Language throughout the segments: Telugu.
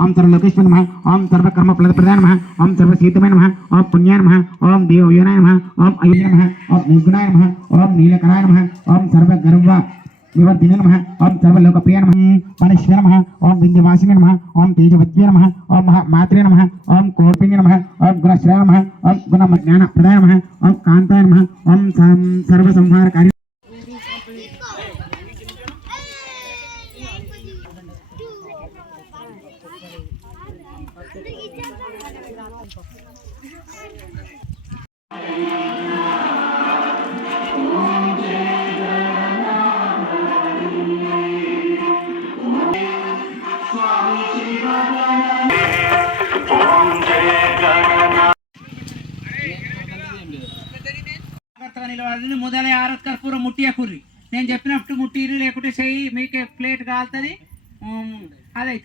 ओम सर्व लोकेश नमः ओम सर्व कर्म फल प्रदान नमः ओम सर्व सर्वसीतमय नमः ओम पुण्य नमः ओम देव देवयोनाय नमः ओम अयोध्या नमः ओम निर्गुणाय नमः ओम नीलकराय नमः ओम सर्व सर्वगर्व विवर्धिने नमः ओम सर्व सर्वलोकप्रिय नमः पणेश्वर नमः ओम विंध्यवासिने नमः ओम तेजवत्वे नमः ओम महामात्रे नमः ओम कोर्पिणे नमः ओम गुणश्रय नमः ओम गुणज्ञान प्रदाय नमः ओम कांताय नमः ओम सर्व सर्वसंहारकारि నిలబడండి మొదలై ఆరత్ కర్పూరం ముట్టియ కుర్రి నేను చెప్పినప్పుడు ముట్టిరు లేకుంటే చెయ్యి మీకే ప్లేట్ కాలుతుంది. అది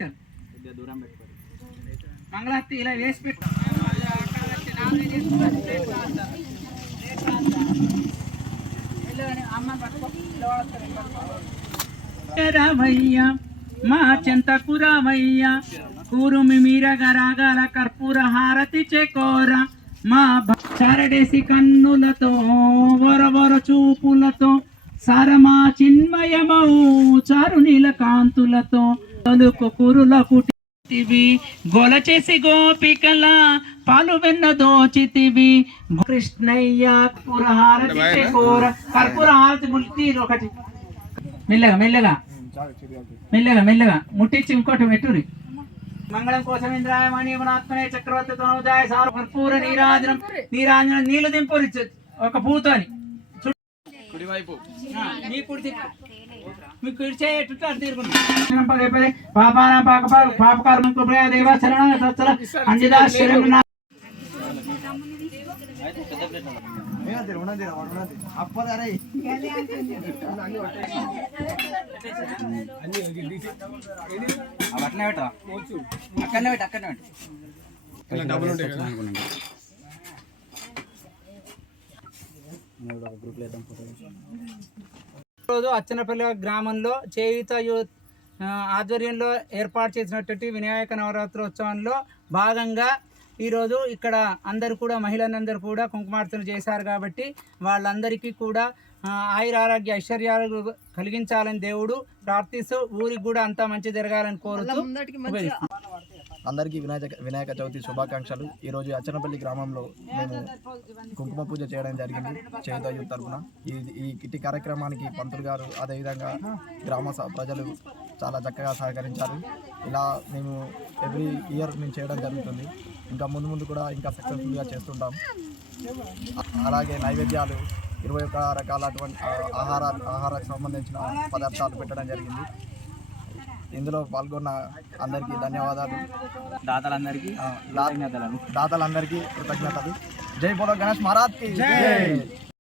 మంగళార్తి ఇలా వేసి పెట్టు. రామయ్య మా చెంతకు రామయ్య కూరుమి మీరగరాగల కర్పూర హారతి చెకోర మా చారడేసి కన్నులతో వరవర చూపులతో సరమా చిన్మయమౌ చారు నీల కాంతులతో తలుపు కురుల పుట్టివి గొల చేసి గోపికల పాలు వెన్న దోచితివి. కృష్ణయ్య కర్పూర హారతి చెకోర కర్పూర హారతి ముల్తి ఒకటి. మెల్లగా మెల్లగా. మెల్లగా మెల్లగా. ముట్టించి ఇంకోటి పెట్టురి మంగళం కోసం ఇంద్రాయమణి ఆత్మనే చక్రవర్తి తనోదాయ సారు కర్పూర నీరాజనం నీరాజనం నీళ్ళు దింపురి చు- ఒక పూతోని కుడివైపు. మీ కుడి దిక్కు. మీ కుడి చేయట్టు అటు తీరుకుంటాం పదే పదే పాపాన పాక పాపకారం కృపయా దేవ శరణ సత్సల. అంజదా శరణ అట్లనే పెట్టా అక్కడనే పెట్టు అక్కడనే పెట్టు. రోజు అచ్చనపల్లి గ్రామంలో చేయుత యూత్ ఆధ్వర్యంలో ఏర్పాటు చేసినటువంటి వినాయక నవరాత్రోత్సవంలో భాగంగా ఈరోజు ఇక్కడ అందరు కూడా మహిళలందరూ కూడా కుంకుమార్చన చేశారు కాబట్టి వాళ్ళందరికీ కూడా ఆ, ఆయుర ఆరోగ్య ఐశ్వర్యాలు కలిగించాలని దేవుడు ప్రార్థిస్తూ ఊరికి కూడా అంతా మంచి జరగాలని కోరుతూ. అందరికీ వినాయక వినాయక చవితి శుభాకాంక్షలు. ఈరోజు అచ్చనపల్లి గ్రామంలో మేము కుంకుమ పూజ చేయడం జరిగింది. చేత యూత్ తరఫున ఈ ఈ కిట్టి కార్యక్రమానికి పంతులు గారు అదేవిధంగా గ్రామ ప్రజలు చాలా చక్కగా సహకరించారు. ఇలా మేము ఎవ్రీ ఇయర్ మేము చేయడం జరుగుతుంది. ఇంకా ముందు ముందు కూడా ఇంకా సక్సెస్ఫుల్గా చేస్తుంటాం. అలాగే నైవేద్యాలు ఇరవై ఒక్క రకాల అటువంటి ఆహార ఆహారానికి సంబంధించిన పదార్థాలు పెట్టడం జరిగింది. ఇందులో పాల్గొన్న అందరికీ ధన్యవాదాలు. దాతలందరికీ దాతలందరికీ కృతజ్ఞతలు. జై బోలో గణేష్ మహారాజ్కి జై!